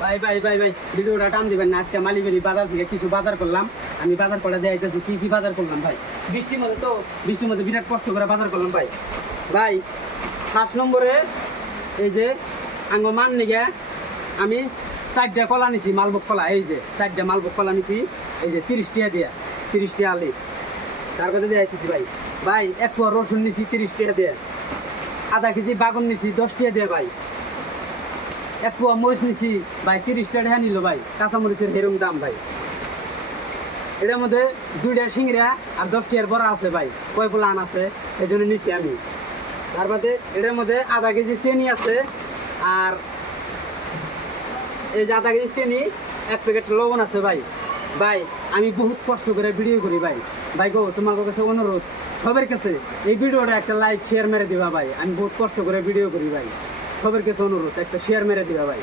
ভাই ভাই ভাই ভাই ভিডিওটা টান দিবেন না। আজকে মালিবাড়ি বাজার থেকে কিছু বাজার করলাম। আমি বাজার করে দেখাইতেছি কি কি বাজার করলাম ভাই। বৃষ্টির মধ্যে বিরাট কষ্ট করে বাজার করলাম ভাই। ভাই 7 নম্বরে এই যে মান নিগে আমি 4টা কলা নিছি, মালভোগ কলা। এই যে 4টা মালভোগ কলা নিছি, এই যে 30 টাকা দিয়া, 30 টাকা আলি। তারপরে দেখাইতেছি ভাই। ভাই 1 পোয়া রসুন নিছি 30 টাকা দিয়ে, আধা কেজি বাগুন নিছি 10 টাকা দিয়ে ভাই। 1 পোয়া মরিচ নিছি ভাই 30 টাকা নিল ভাই। কাঁচামরিচের হেরম দাম ভাই। এটার মধ্যে 2টা সিংড়া আর 10 টাকার বড়া আছে ভাই। কয় পোলা আন আছে এই জন্য নিছি আমি। তারপরে এটার মধ্যে আধা কেজি চিনি আছে, আর এই যে আধা কেজি চিনি, 1 প্যাকেট লবণ আছে ভাই। ভাই আমি বহুত কষ্ট করে ভিডিও করি ভাই। ভাই গো তোমার কাছে অনুরোধ সবার কাছে, এই ভিডিওটা একটা লাইক শেয়ার মেরে দিবা ভাই। আমি বহুত কষ্ট করে ভিডিও করি ভাই। সবার কাছে অনুরোধ একটা শেয়ার মেরে দিবা ভাই।